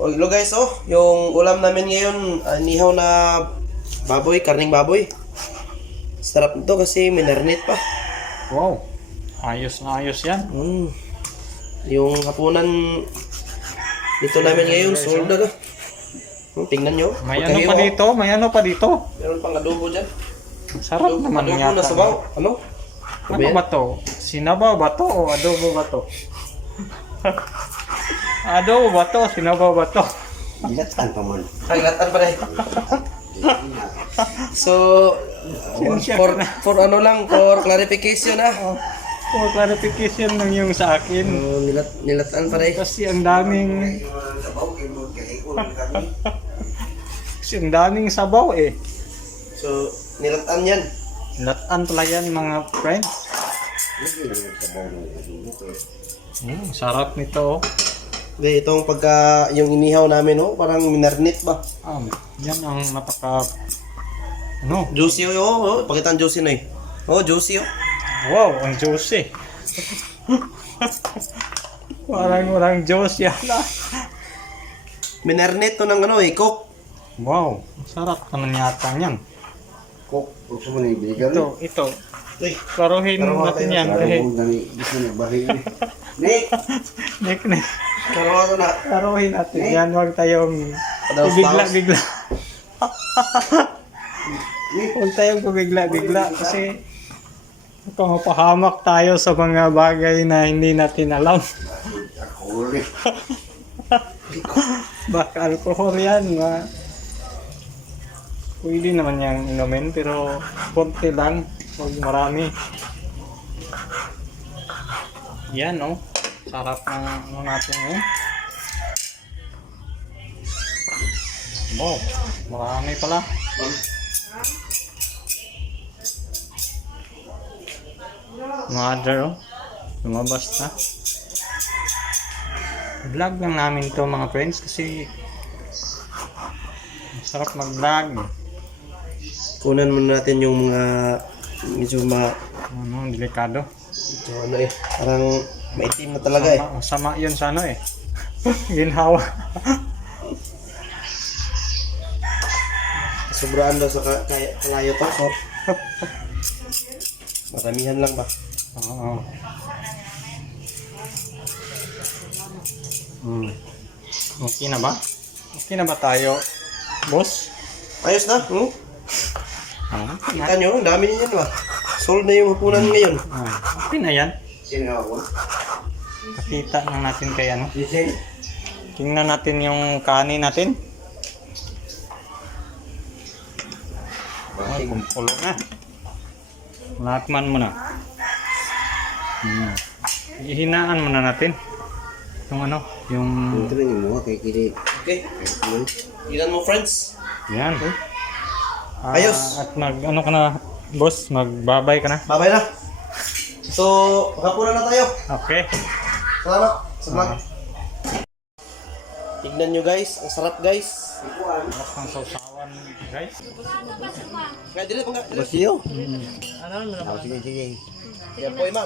O, hello guys, yung ulam namin ngayon, nihaw na baboy, karning baboy. Sarap nito kasi minarinate pa. Wow, ayos na ayos yan. Yung hapunan dito namin ngayon, sold na to. Tingnan nyo. May ano pa dito? May ano pa dito? Meron pang adobo dyan. Sarap naman Adobo yata. na sabaw. Ano? Ano ba to? Sinabaw ba to o adobo ba to? Adobo ba to? Sinabaw ba to? Ilatan pa man. Kagatan pa rin. So, for ano lang, for clarification For clarification lang yung sa akin. Nilatan pa rin. Kasi ang daming sabaw eh. So, nilatan yan. Latan pala yan mga friends. Sarap nito. Okay, itong pagka yung inihaw namin parang minarinate ba? Yan ang napaka Juicy pakita ang juicy na juicy Wow, ang juicy. Parang juicy yan. Minarinate to ng coke. Wow, sarap naman yata yan. Kok, gusto mo na ibigan. Ito. Klaruhin natin yan. Gusto na bahay. Nick! Nick. Karo na. Klaruhin natin yan. Huwag tayong bigla. Huwag tayong bigla. Kasi kung mapahamak tayo sa mga bagay na hindi natin alam. Baka alcohol yan. Pwede naman yung inumin pero konti lang. Huwag marami. Yan sarap ng natin Wow, marami pala. Mother lumabas na. Vlog lang namin to mga friends kasi masarap mag-vlog. Kunan muna natin yung mga medyo delikado. Medyo parang maitim na talaga Masama yun sa ginhawa. Sobraan daw sa kalayo to. So, maramihan lang ba? Oo. Okay na ba? Okay na ba tayo, boss? Ayos na. Kita nyo, ang dami niyan ba? Sold na yung hapunan ngayon. Okay na yan. Sino ako? Pakita na natin kay Tingnan natin yung kanin natin. Ay, kumukulo na. Lakman mo na. Ihinaan muna natin. Yung Ito na yung mga kay kili. Okay. Tignan mo friends. Yan. Ayos. At ka na, boss? Magbabay ka na? Babay na. So, hapunan na tayo. Okay. Salamat sa vlog. Tignan nyo guys, ang sarap guys. Sarap ng sausawan, guys. Kaya dili pa nga. Basiyo? Sige. Poy ma.